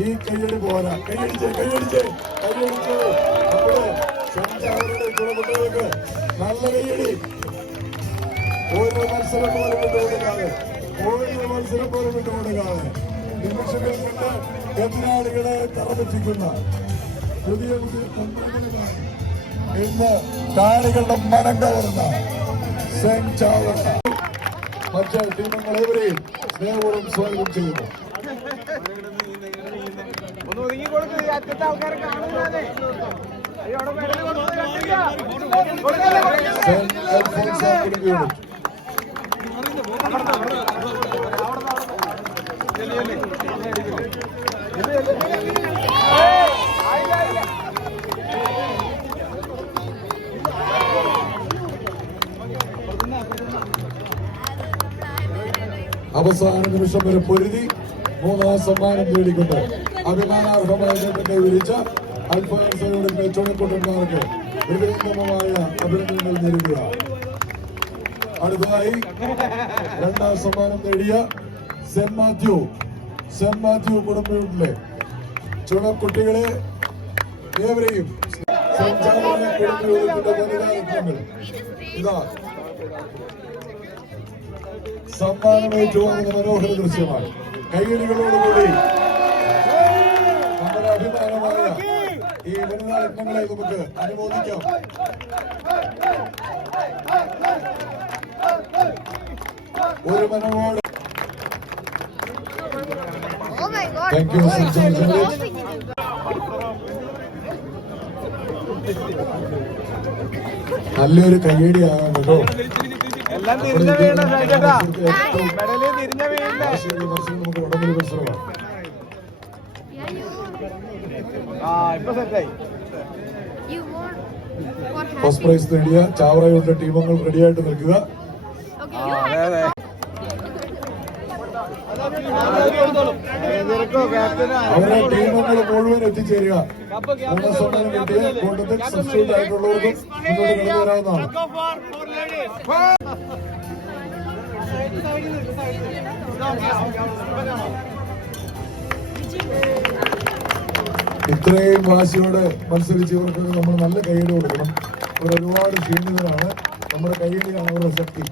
ഈ കൈയടി പോരാ. കൈയടിച്ച് അവിടെ സെൻചാവരുടെ കുടുംബങ്ങൾക്ക് നല്ല കൈയടി. ഒരു മത്സരം പോലും വിട്ടുകൊടുക്കാതെ നിമിഷങ്ങൾ കൊണ്ട് എതിരാളികളെ തറപ്പിക്കുന്ന പുതിയ തന്ത്രങ്ങളുമായി ഇന്ന് കാണികളുടെ മനം കവർന്ന സെന്റ് ചാവറ മറ്റ് ടീമുകളെവരെയും സ്നേഹപൂർവ്വം സ്വാഗതം ചെയ്യുന്നു. അവസാന നിമിഷം വരെ പൊരുതി മൂന്നാം സമ്മാനം നേടിക്കൊണ്ട് അഭിമാനാർഹമായ നേട്ടം കൈവരിച്ച അൽഫാൻസയുടെ ചുണക്കൊണ്ടുമാർക്ക് ഹൃദയംഗമമായ അഭിനന്ദനങ്ങൾ നേരിടുക. അടുത്തതായി രണ്ടാം സമ്മാനം നേടിയ സെന്റ് മാത്യു കുടുംബത്തിലെ ചുണക്കുട്ടികളെ ഏവരെയും ഇതാ സമ്മാനം ഏറ്റുവാങ്ങുന്ന മനോഹര ദൃശ്യമാണ്. കൈയടികളോടുകൂടി നമ്മുടെ അഭിമാനമായ ഈ വനിതാ രത്നങ്ങളെ നമുക്ക് അനുമോദിക്കാം. ഒരു മനോട് താങ്ക് യു. നല്ലൊരു കയ്യടിയാകാം കേട്ടോ. നമുക്ക് ഉടമ്പടി മത്സരമാണ്. ഫസ്റ്റ് പ്രൈസ് നേടിയ ചാവറയുടെ ടീമുകൾ റെഡിയായിട്ട് നിൽക്കുക. അവരുടെ ടീമുകൾ മുഴുവൻ എത്തിച്ചേരുക. മൂന്നാം സമ്മാനം കിട്ടിയ കൂട്ടത്തിൽ സബ്സ്റ്റിറ്റ്യൂട്ട് ആയിട്ടുള്ളവർക്കും മുന്നോട്ട് കടന്നു വരാവുന്നതാണ്. ഇത്രയും വാശിയോടെ മത്സരിച്ചവർക്ക് നമ്മൾ നല്ല കൈയ്യടി കൊടുക്കണം. അവർ ഒരുപാട് ക്ഷീണിതരാണ്. നമ്മുടെ കൈയ്യടിയാണ് അവരുടെ ശക്തി.